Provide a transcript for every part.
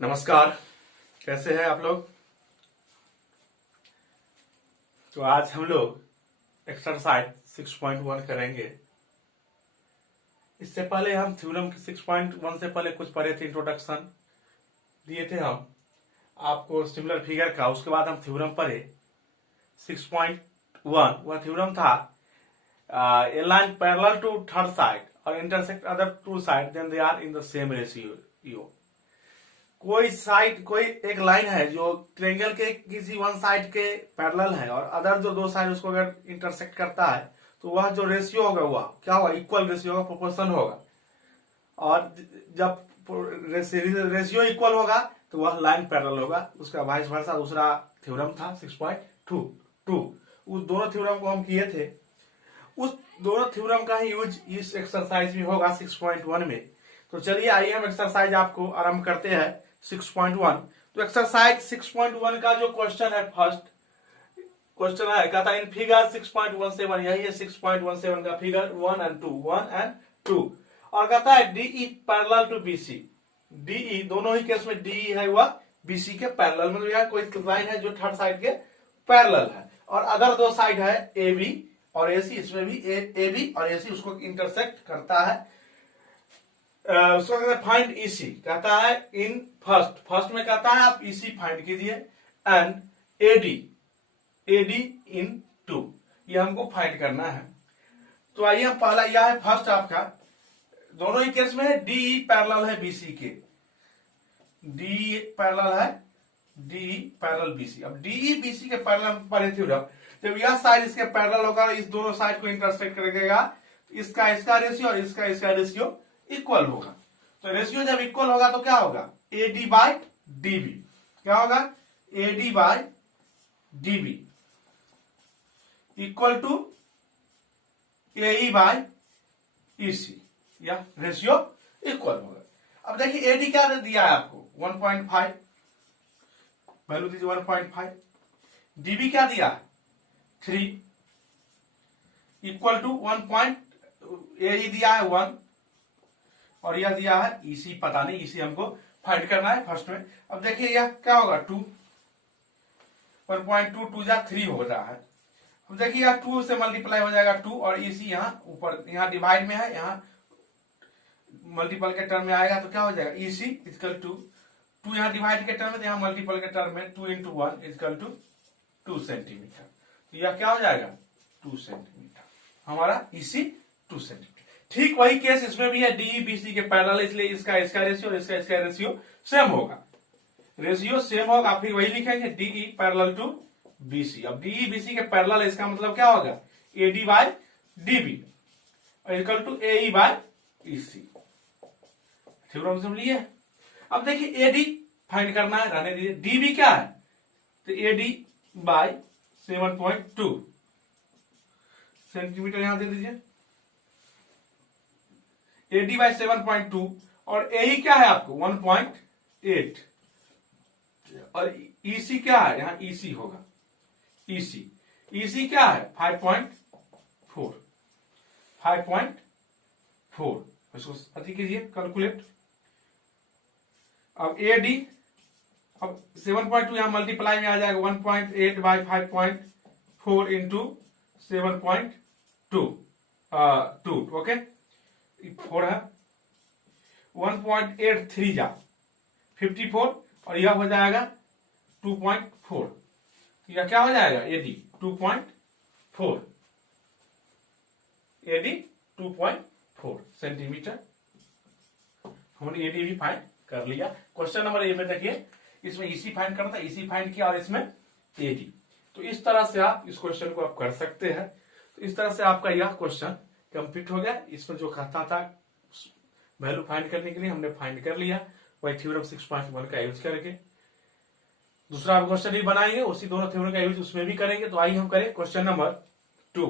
नमस्कार। कैसे हैं आप लोग। तो आज हम लोग एक्सरसाइज 6.1 करेंगे। इससे पहले हम थ्योरम 6.1 से पहले कुछ पढ़े थे, इंट्रोडक्शन दिए थे हम आपको सिमिलर फिगर का। उसके बाद हम थ्योरम पढ़े 6.1। वह थ्योरम था a line parallel to third side और intersect other two side then they are in the same ratio. कोई एक लाइन है जो ट्रेंगल के किसी वन साइड के पैरेलल है और अदर जो दो साइड उसको अगर इंटरसेक्ट करता है तो वह जो रेशियो होगा वह क्या होगा, इक्वल रेशियो होगा, प्रोपोर्शन होगा। और जब रेशियो इक्वल होगा तो वह लाइन पैरेलल होगा। उसका वाइस वर्सा दूसरा थ्योरम था 6.2। उस दोनों थ्योरम को हम किए थे। उस दोनों थ्योरम का ही यूज इस एक्सरसाइज में होगा 6.1 में। तो चलिए आइए हम एक्सरसाइज आपको आरंभ करते हैं 6.1। तो एक्सरसाइज 6.1 का जो क्वेश्चन है, फर्स्ट क्वेश्चन है, कहता है इन फिगर 6.17, यही है 6.17 का फिगर 1 and 2 और कहता है DE parallel to BC. DE दोनों ही केस में डीई है वह बीसी के पैरेलल, मतलब यह कोई लाइन है जो थर्ड साइड के पैरेलल है और अदर दो साइड है ए बी और एसी। इसमें भी ए बी और एसी उसको इंटरसेक्ट करता है। उसको कहता है फाइंड ईसी। कहता है इन फर्स्ट में कहता है आप ईसी फाइंड कीजिए एंड एडी इन 2, ये हमको फाइंड करना है। तो आइए हम पहला यह है फर्स्ट आपका, दोनों ही केस में डी पैरेलल है बीसी के, डी पैरेलल है डी पैरेलल बीसी। अब डी बीसी के पैरेलल पढ़े थ्योरम, जब यह साइड इसके पैरेलल होगा इस दोनों साइड को इंटरसेक्ट करेगा, इसका रेशियो और इसका रेशियो इक्वल होगा। तो रेशियो जब इक्वल होगा तो क्या होगा, एडी बाय डीबी। क्या होगा, AD by DB equal to AE by EC, या रेशियो इक्वल होगा। अब देखिए एडी क्या दिया है आपको 1.5, वैल्यू दीजिए 1.5। डीबी क्या दिया 3 इक्वल टू 1. एई दिया है 1 और यह दिया है ईसी, पता नहीं ईसी हमको फाइंड करना है फर्स्ट में। अब देखिए यह क्या होगा 2, 1.2 जा 3 हो रहा है। अब देखिए यह 2 से मल्टीप्लाई हो जाएगा 2 और ईसी यहाँ ऊपर, यहाँ डिवाइड में है, यहाँ मल्टीपल के टर्म में आएगा तो क्या हो जाएगा ईसी इक्वल टू 2, यहाँ डिवाइड के टर्म में, यहाँ मल्टीपल के टर्म में 2 into 1 इक्वल टू 2 सेंटीमीटर। तो यह क्या हो जाएगा 2 सेंटीमीटर, हमारा ईसी 2 सेंटीमीटर। ठीक वही केस इसमें भी है, डी बीसी के पैरेलल, इसलिए इसका रेशियो इसका रेशियो सेम होगा। रेशियो सेम होगा, फिर वही लिखेंगे डीई पैरेलल टू बीसी। अब डीई बीसी के पैरेलल, इसका मतलब क्या होगा AD by DB equal to AE by EC. Theorem समझ लिए। अब देखिए एडी फाइंड करना है, रहने दीजिए। डीबी क्या है, तो एडी बाय 7.2 सेंटीमीटर यहां दे दीजिए, एडी बाय 7.2 और एई क्या है आपको 1.8 और ईसी क्या है, यहां ईसी होगा, ईसी क्या है 5.4 इसको अति कीजिए कैलकुलेट। अब एडी, अब 7.2 यहां मल्टीप्लाई में आ जाएगा 1.8 बाय 5.4 इंटू 7.2 ओके 4 है 1.83 जा 54 और यह हो जाएगा 2.4। यह क्या हो जाएगा एडी 2.4, एडी 2.4 सेंटीमीटर। हमने एडी भी फाइंड कर लिया। क्वेश्चन नंबर ए में देखिए, इसमें ईसी फाइंड करना था, ईसी फाइंड किया और इसमें एडी। तो इस तरह से आप इस क्वेश्चन को आप कर सकते हैं। तो इस तरह से आपका यह क्वेश्चन कंप्लीट हो गया। इसमें जो कहता था वैल्यू फाइंड करने के लिए हमने फाइंड कर लिया, वही थ्योरम 6.1 का यूज करके। दूसरा क्वेश्चन भी बनाएंगे, उसी दोनों थ्योरम का यूज उसमें भी करेंगे। तो आइए हम करें क्वेश्चन नंबर 2।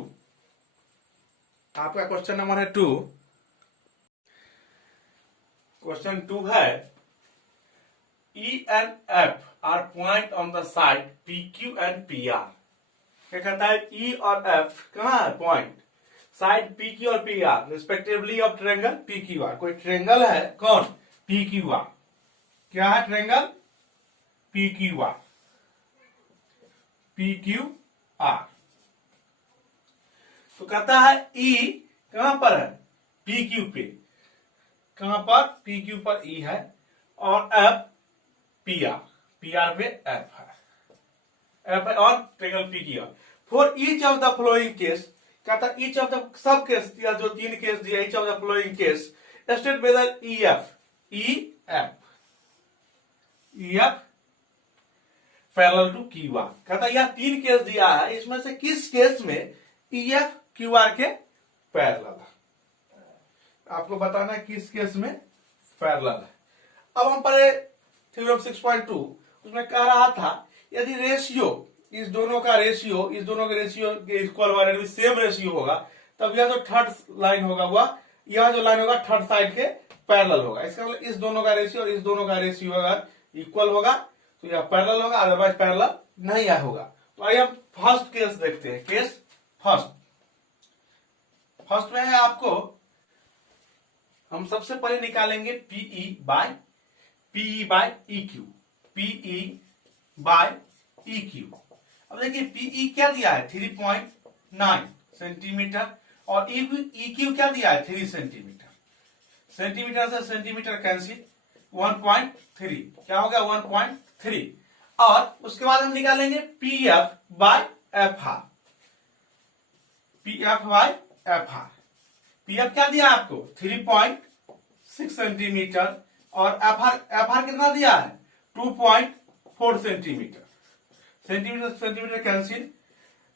आपका क्वेश्चन नंबर है 2। क्वेश्चन 2 है E and F are point on the side PQ and PR। क्या कहता है E और F कहाँ है पॉइंट, साइड PQ और PR respectively of triangle PQR। कोई ट्रायंगल है कौन PQR, क्या है triangle p q are, P q are. तो कहता है ई कहां पर है, पी क्यू पे, कहां पर, पी क्यू पर ई है, और f p are, p r पे एफ है, एफ है, और triangle p q r. For each of the following case, कहता है each of the sub case, या जो 3 केस दिया, each of the following case state whether e f, e f, e F parallel to Q r. कहता है यह 3 case दिया है, इसमें से किस केस में ई एफ क्यू आर के पैरेलल है, आपको बताना है किस केस में पैरेलल है। अब हम पढ़े थ्योरम 6.2, उसमें कह रहा था यदि रेशियो, इस दोनों का रेशियो, इस दोनों के रेशियो के इक्वल वाले सेम रेशियो होगा, तब यह जो थर्ड लाइन होगा वह, यह जो लाइन होगा थर्ड साइड के पैरेलल होगा। इसका मतलब इस दोनों का रेशियो और इस दोनों का रेशियो अगर इक्वल होगा तो यह पैरेलल होगा, अदरवाइज पैरेलल नहीं होगा। तो आइए हम फर्स्ट केस देखते हैं। केस फर्स्ट, फर्स्ट में है आपको, हम सबसे पहले निकालेंगे PE by E Q, PE by E q. अब देखिए पीई क्या दिया है 3.9 सेंटीमीटर, और ई क्यू क्या दिया है 3 सेंटीमीटर, सेंटीमीटर से सेंटीमीटर कैंसिल, 1.3 क्या हो गया 1.3। और उसके बाद हम निकालेंगे p F by F R, P F by F R. P f क्या दिया आपको 3.6 सेंटीमीटर, और एफ आर कितना दिया है 2.4 सेंटीमीटर, सेंटीमीटर सेंटीमीटर कैंसिल,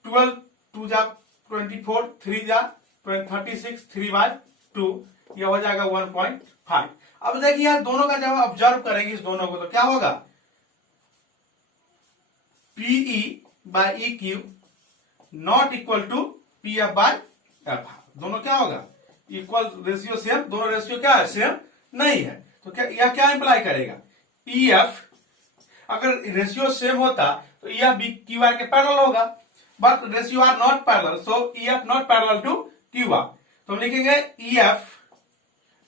12 2 जा 24, 3 जा 36, 3/2, यह हो जाएगा 1.5। अब देखिए यार दोनों का जब हम ऑब्जर्व करेंगे इस दोनों को, तो क्या होगा PE by E q not equal to P F by F r. दोनों क्या होगा इक्वल, रेशियो सेम, दोनों रेशियो क्या है सेम नहीं है। तो क्या यह क्या इंप्लाई करेगा, ई एफ अगर रेशियो सेम होता तो यह बी क्यू आर के पैरेलल होगा, but ratio are not parallel, so e f not parallel to Q R. तो हम लिखेंगे e f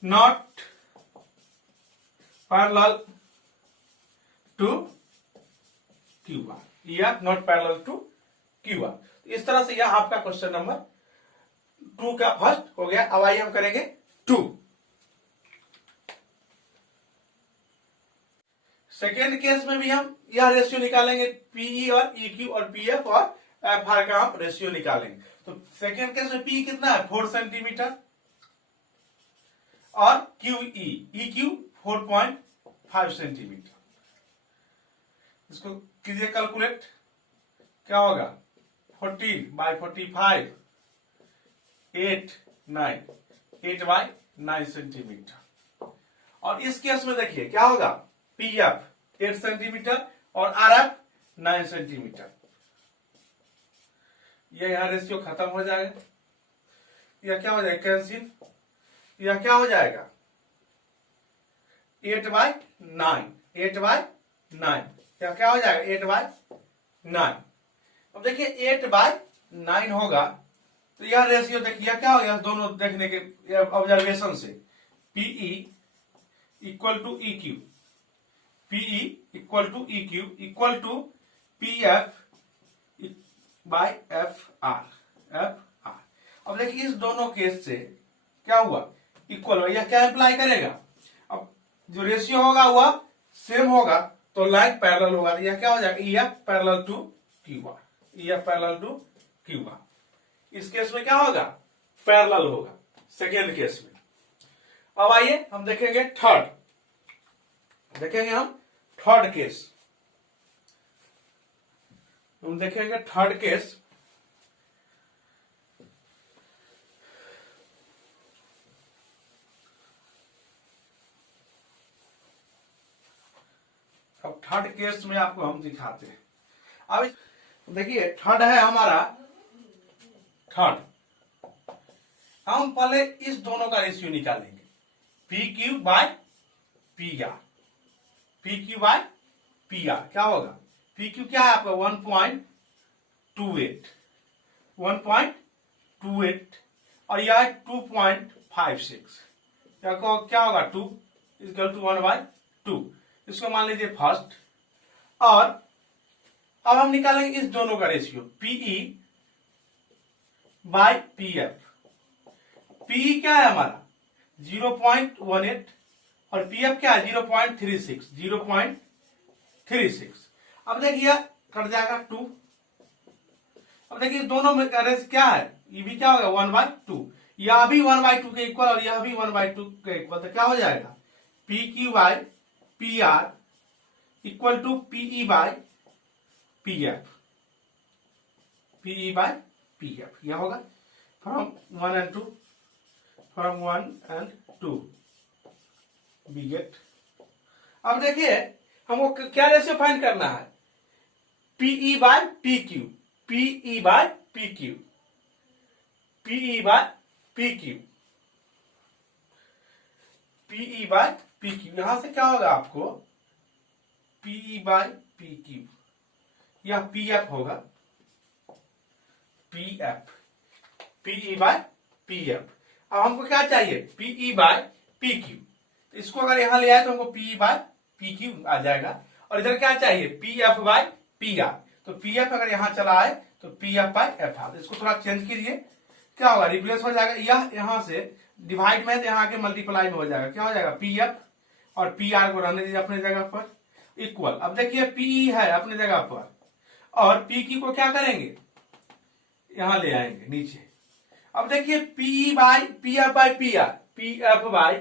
not parallel to Q R, E f not parallel to Q r. इस तरह से यह आपका क्वेश्चन नंबर 2 का फर्स्ट हो गया। अब आइए हम करेंगे 2। सेकेंड केस में भी हम यह रेशियो निकालेंगे, पीई और ई क्यू और पी एफ और एफ आर का हम रेशियो निकालेंगे। तो सेकेंड केस में पी कितना है 4 सेंटीमीटर, और ई क्यू 4.5 सेंटीमीटर। इसको कीजिए कैलकुलेट, क्या होगा 14 बाय 45, 8/9 सेंटीमीटर। और इस केस में देखिए क्या होगा पी एफ 8 सेंटीमीटर और आर एफ 9 सेंटीमीटर। यह यहां रेशियो खत्म हो जाएगा, यह क्या हो जाएगा कैंसिल, यह क्या हो जाएगा 8/9, 8/9, यह क्या हो जाएगा 8/9। अब देखिए 8/9 होगा, तो यह रेशियो देखिए क्या हो गया दोनों देखने के ऑब्जर्वेशन से, PE equal to e Q, PE equal to e Q equal to P F by F r, f are. अब देखिए इस दोनों केस से क्या हुआ इक्वल हुआ, यह क्या इंप्लाई करेगा, अब जो रेशियो होगा वह सेम होगा तो लाइन पैरेलल होगा, तो यह क्या हो जाएगा e F parallel to Q R, E F parallel to Q r. इस केस में क्या होगा पैरेलल होगा सेकेंड केस में। अब आइए हम देखेंगे थर्ड, देखेंगे हम थर्ड केस, हम देखेंगे थर्ड केस। अब थर्ड केस में आपको हम दिखाते हैं। अब देखिए थर्ड है हमारा, थर्ड हम पहले इस दोनों का रेशियो निकालेंगे, P q by P R, P q by P R क्या होगा, पी क्यू क्या है आपका 1.28, 1.28 और यह 2.56, क्या होगा 2 इक्वल टू 1/2। इसको मान लीजिए फर्स्ट, और अब हम निकालेंगे इस दोनों का ratio, PE by PF. PE क्या है हमारा 0.18 और पीएफ क्या है 0.36। अब देखिए कट जाएगा 2। अब देखिए दोनों में का रेस क्या है, ये भी क्या होगा 1/2, यह भी 1/2 के इक्वल और यह भी 1/2 के इक्वल, तो क्या हो जाएगा p q by P r equal to PE by PF. PE by PF यह होगा from 1 and 2, from 1 and 2 we get। अब देखिए हमको क्या रेशियो फाइंड करना है, PE by P Q, PE by P Q, PE by P Q, PE by P q. यहां से क्या होगा आपको पीई बाय पी क्यू, यह पीएफ होगा, पीएफ, पीई बाय पीएफ। अब हमको क्या चाहिए पीई बाय पी क्यू, इसको अगर यहां ले आए तो हमको पीई बाय पी क्यू आ जाएगा, और इधर क्या चाहिए पीएफ बाय पी आर, तो पीएफ अगर यहां चला आए तो पीएफ बाय एफ आर। इसको थोड़ा चेंज कीजिए, क्या होगा रिप्लेस हो जाएगा, यह यहां से डिवाइड में यहां के मल्टीप्लाई में हो जाएगा, क्या हो जाएगा पीएफ और पी आर को रहने दीजिए अपने जगह पर इक्वल। अब देखिए पीई है अपने जगह पर और पी क्यू को क्या करेंगे यहां ले आएंगे नीचे। अब देखिए PE by P F by P R, P F by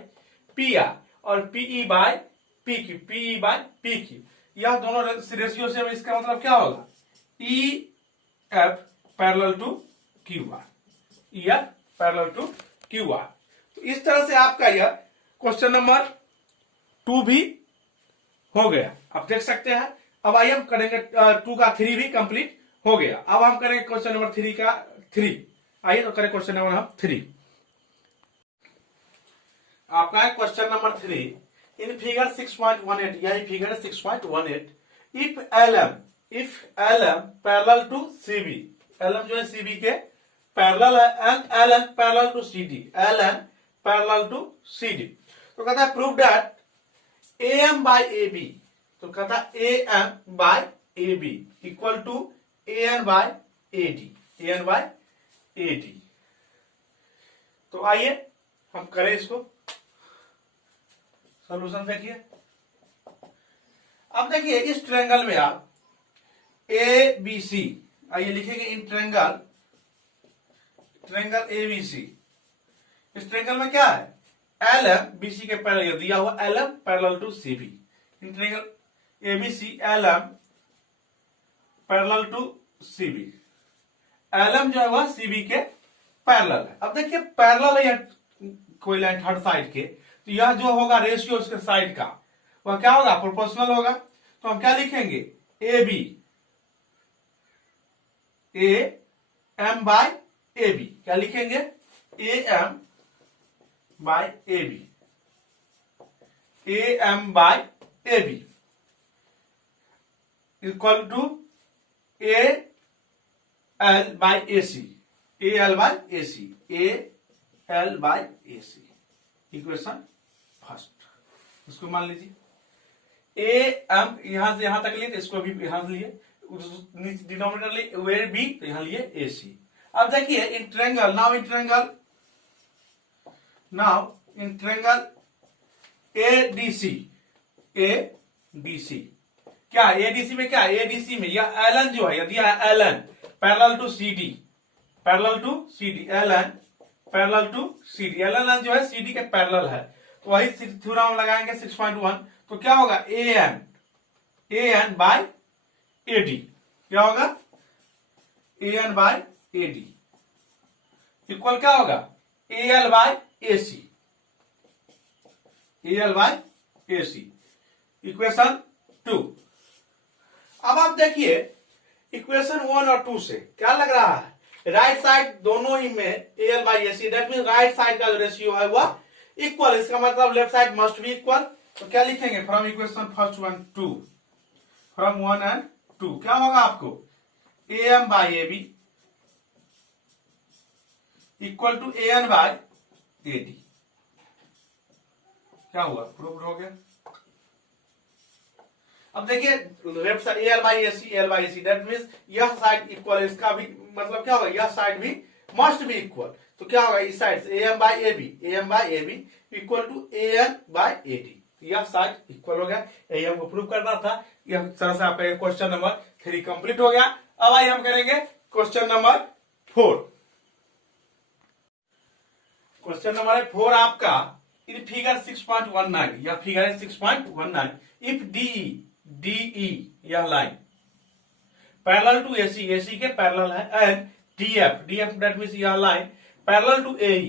P R और PE by P Q, PE by P Q, यह दोनों रेशियो से इसका मतलब क्या होगा E F parallel to Q R, E F parallel to Q R. तो इस तरह से आपका यह क्वेश्चन नंबर 2 भी हो गया, आप देख सकते हैं। अब आइए हम करेंगे 2 का 3 भी कंप्लीट हो गया। अब हम करेंगे क्वेश्चन नंबर 3 का 3। आइए तो करें क्वेश्चन नंबर 3। आपका है क्वेश्चन नंबर 3 इन फिगर 6.18, यही फिगर है 6.18। If LM parallel to CB, LM जो है सीबी के पैरेलल है and LN parallel to CD, LN parallel to CD, तो कहता है prove that AM by AB, तो कहता है AM by AB equal to AN by AD, AN by AD. तो आइए हम करें इसको सॉल्यूशन। देखिए अब देखिए इस ट्रायंगल में आप ए बी सी, आइए लिखेंगे इन ट्रायंगल ए बी सी। इस ट्रायंगल में क्या है एल एम बी सी के पैरेलल दिया हुआ, L M parallel to C B. In triangle A B C L M parallel to C B, L M जो है वह सी बी के पैरेलल है। अब देखिए पैरेलल है कोई लाइन थर्ड साइड के, तो यह जो होगा रेशियो उसके साइड का वह क्या होगा प्रोपोर्शनल होगा। तो हम क्या लिखेंगे A B, A M by A B, क्या लिखेंगे A M by A B, A M by A B equal to A L by A C, A L by A C, A L by A C. Equation first इसको मान लीजिए A M यहां से यहां तक लिए, तो इसको भी यहां से लिए, डिनोमिनेटर लिए वे बी, तो यहां लिए ए सी। अब देखिए in triangle now in triangle ADC, ADC क्या एडीसी में क्या एडीसी में यह एलन जो है यदि LN parallel to CD, parallel to CD, LN parallel to CD, LN जो है सीडी के पैरेलल है, तो वही थ्योरम लगाएंगे 6.1। तो क्या होगा ए एन बाय एडी, क्या होगा A N by AD equal क्या होगा A L by A C, A L by A C. Equation 2। अब आप देखिए इक्वेशन 1 और 2 से क्या लग रहा है राइट साइड दोनों ही में A L by A C, that mean right side का जो रेशियो है वह इक्वल, इसका मतलब left side must be equal. तो क्या लिखेंगे from equation first 1 2, from 1 and 2 क्या होगा आपको A M by A B equal to A N by A D. क्या हुआ प्रूव्ड हो गया। अब देखिए left side L by A C, L by C, that means यह साइड इक्वल है, इसका भी मतलब क्या होगा, यह साइड भी मस्ट बी इक्वल। तो क्या होगा इस साइड से A M by A B, A M by A B equal to A N by A D, यह साइड इक्वल हो गया। यही हमको प्रूव करना था। यह तरह से आपका क्वेश्चन नंबर 3 कंप्लीट हो गया। अब आइए हम करेंगे क्वेश्चन नंबर 4। क्वेश्चन नंबर 4 आपका इन फिगर 6.19, यह फिगर है 6.19। इफ डीई यह line parallel to AC, AC के पैरेलल है, and DF, DF that means यह line parallel to AE,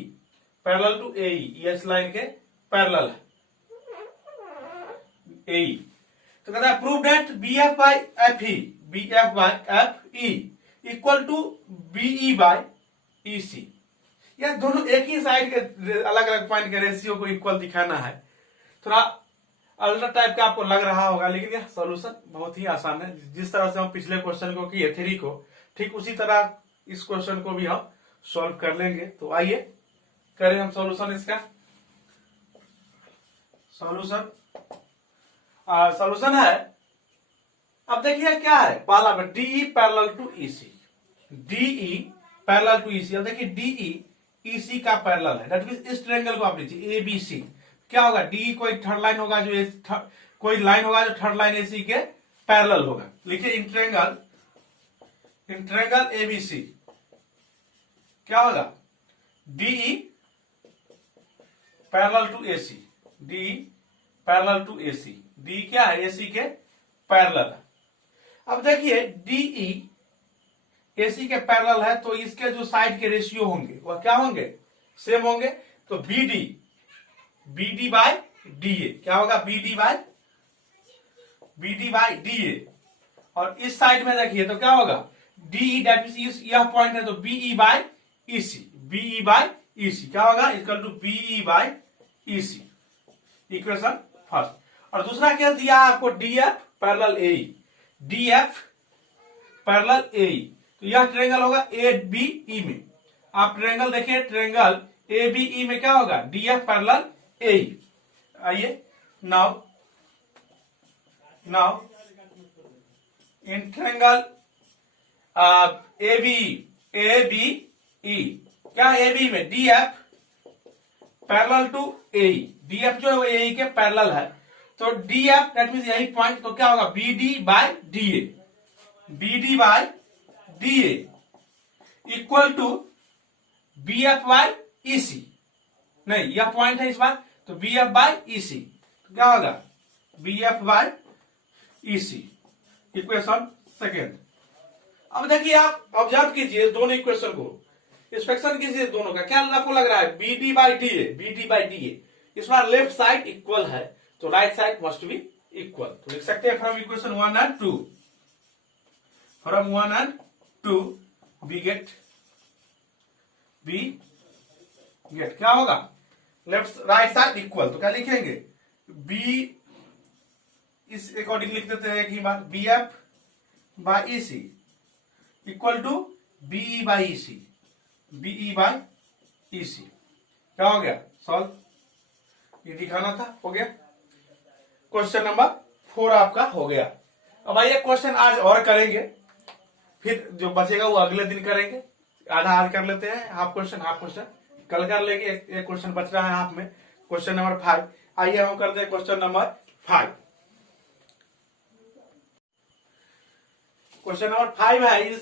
parallel to AE, ये इस लाइन के पैरेलल है एई। तो कहता है prove that BF by F E, BF by F E equal to BE by EC. यह दोनों एक ही साइड के अलग अलग पॉइंट के रेशियो को इक्वल दिखाना है। थोड़ा अल्टर टाइप का आपको लग रहा होगा, लेकिन यह सॉल्यूशन बहुत ही आसान है। जिस तरह से हम पिछले क्वेश्चन को किए 3 को, ठीक उसी तरह इस क्वेश्चन को भी हम सॉल्व कर लेंगे। तो आइए करें हम सॉल्यूशन इसका। सॉल्यूशन सॉल्यूशन है, अब देखिए क्या है, पहला में DE parallel to EC, DE parallel to EC. अब देखिए डीई ईसी का पैरेलल है, दैट मींस इस ट्रायंगल को आप लीजिए एबीसी। क्या होगा, डी कोई थर्ड लाइन होगा जो कोई लाइन होगा जो थर्ड लाइन एसी के पैरेलल होगा। लिखिए इन ट्रायंगल एबीसी क्या होगा, DE parallel to AC, D parallel to AC, D क्या है एसी के पैरेलल है। अब देखिए डीई एसी के पैरेलल है, तो इसके जो साइड के रेशियो होंगे वह क्या होंगे, सेम होंगे। तो बीडी, बीडी बाय डीए क्या होगा, बीडी बाय डीए। और इस साइड में देखिए तो क्या होगा, डीई दैट मींस यह पॉइंट है, तो BE by EC, BE by EC क्या होगा, equal to BE by EC. Equation first. और दूसरा क्या दिया आपको, DF parallel AE, DF parallel AE. तो यह ट्रायंगल होगा ए बी ई में। आप ट्रायंगल देखिए, ट्रायंगल ए बी ई में क्या होगा, डीएफ पैरेलल एई। आइए now in triangle A B E क्या ए बी में DF parallel to AE, DF जो है एई के पैरेलल है। तो डीएफ दैट मींस यही पॉइंट, तो क्या होगा BD by DA, BD by DA equal to BF by EC. नहीं यह पॉइंट है इस बार, तो बीएफ बाय ईसी तो क्या होगा, BF by EC. Equation second. अब देखिए आप ऑब्जर्व कीजिए दोनों इक्वेशन को, इंस्पेक्शन कीजिए दोनों का। क्या आपको लग रहा है, BD by DA, BD by DA, इस बार लेफ्ट साइड इक्वल है तो right side must be equal. तो लिख सकते हैं from equation 1 and 2, from 1 and 2 we get क्या होगा, लेफ्ट राइट साइड इक्वल। तो क्या लिखेंगे, बी इस अकॉर्डिंग लिख देते हैं कि बात, B F by EC equal to BE by EC, BE by EC क्या हो गया, सॉल्व। ये दिखाना था, हो गया। क्वेश्चन नंबर 4 आपका हो गया। अब आइए क्वेश्चन आज और करेंगे, फिर जो बचेगा वो अगले दिन करेंगे। आधा आज कर लेते हैं, हाफ क्वेश्चन कल कर लेंगे। एक क्वेश्चन बच रहा है हाफ में, क्वेश्चन नंबर 5। आइए हम करते हैं क्वेश्चन नंबर 5। क्वेश्चन नंबर 5 है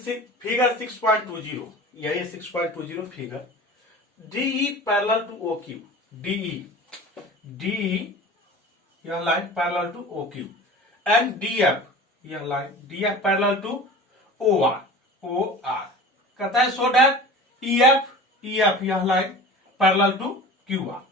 फिगर 6.20, यही 6.20 figure. DE parallel to O Q, DE यह line parallel to O Q, and DF यह line DF parallel to O R. कहता है सो दैट ईएफ यह line parallel to Q R.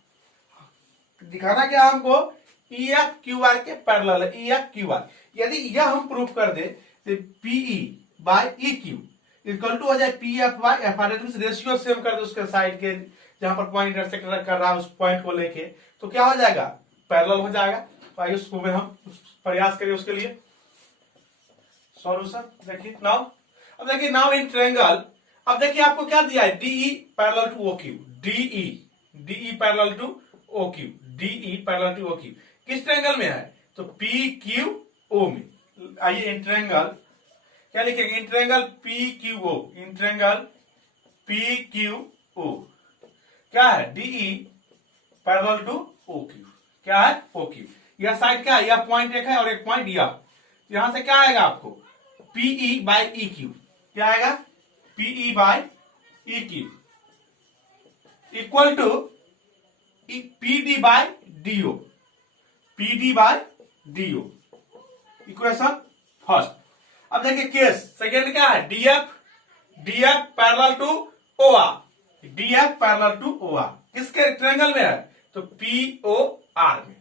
दिखाना क्या हमको, ईएफ क्यू आर के parallel है, ईएफ क्यू आर। यदि यह हम प्रूफ कर दे तो PE by E Q equal to हो जाए P F by F R. Ratio same कर दे उसके साइड के, जहां पर पॉइंट इंटरसेक्ट कर रहा है उस पॉइंट को लेके, तो क्या हो जाएगा, पैरेलल हो जाएगा। तो आइए उसको में हम प्रयास करिए उसके लिए सॉल्यूशन। देखिए नाउ, अब देखिए नाउ इन ट्रायंगल, अब देखिए आपको क्या दिया है, DE parallel to O Q, DE parallel to O Q, DE parallel to O Q किस ट्रायंगल में है, तो पी क्यू ओ में। आइए इंट्रेंगल क्या लिखेंगे, in triangle P Q O, in triangle P Q O क्या है, DE parallel to O Q, क्या है ओ क्यू। यह साइड क्या है, यह पॉइंट एक है और एक पॉइंट यह, यहां से क्या आएगा आपको पीई बाई ई क्यू, क्या आएगा PE by E Q equal to PD by DO, PD by DO, equation first. अब देखिए केस सेकेंड क्या है, DF, DF parallel to O R, DF parallel to O R किसके triangle में है, तो पीओ आर में,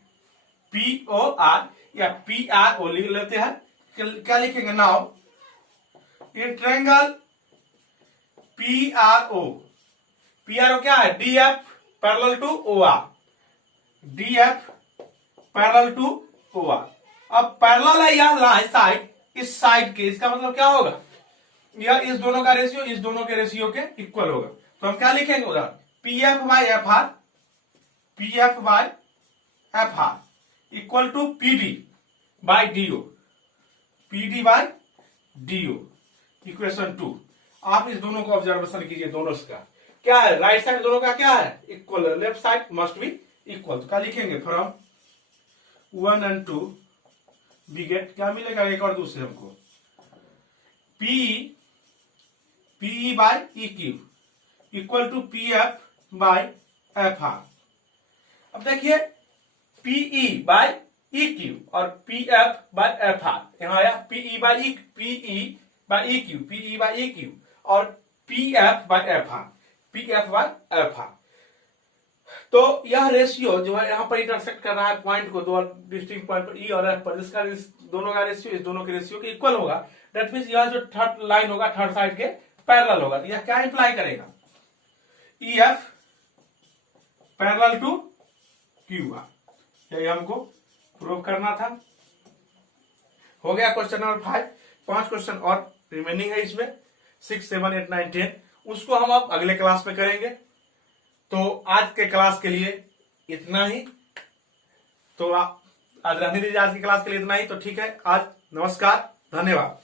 पीओ आर या पी आर ओ लिख लेते हैं। क्या लिखेंगे now, in triangle P R O, P R O क्या है, DF parallel to O R, DF parallel to O R. अब पैरेलल है यह साइड इस साइड के, इसका मतलब क्या होगा, यह इस दोनों का रेशियो इस दोनों के रेशियो के इक्वल होगा। तो हम क्या लिखेंगे उधर, P F by F are, P F by F R equal to PD by DO, PD by DO, equation 2। आप इस दोनों को ऑब्जर्वेशन कीजिए, दोनों का क्या है, राइट साइड दोनों का क्या है equal, left side must be equal. तो क्या लिखेंगे, फ्रॉम 1 and 2 वी गेट, क्या मिलेगा एक और दूसरे हमको, P by E Q equal to P F by F are. अब देखिए पीई बाई ई क्यू और P F by F R, यहां आया PE by E Q, PE by E Q और P F by F are, P F by F R. तो यह ratio जो है यहां पर इंटरसेक्ट कर रहा है पॉइंट को, दो डिस्टिंक्ट पॉइंट पर ई और एफ पर, जिसका इस दोनों का रेशियो इस दोनों के रेशियो के इक्वल होगा। दैट मींस यह जो थर्ड लाइन होगा थर्ड साइड के पैरेलल होगा। तो यह क्या इंप्लाई करेगा, E F parallel to Q R, यही हमको प्रूव करना था। हो गया क्वेश्चन नंबर 5। 5 क्वेश्चन और रिमेनिंग है इसमें, 6, 7, 8, 9, 10, उसको हम अब अगले क्लास में करेंगे। तो आज के क्लास के लिए इतना ही, तो आज रहने दीजिए, आज की क्लास के लिए इतना ही। तो ठीक है, आज नमस्कार, धन्यवाद।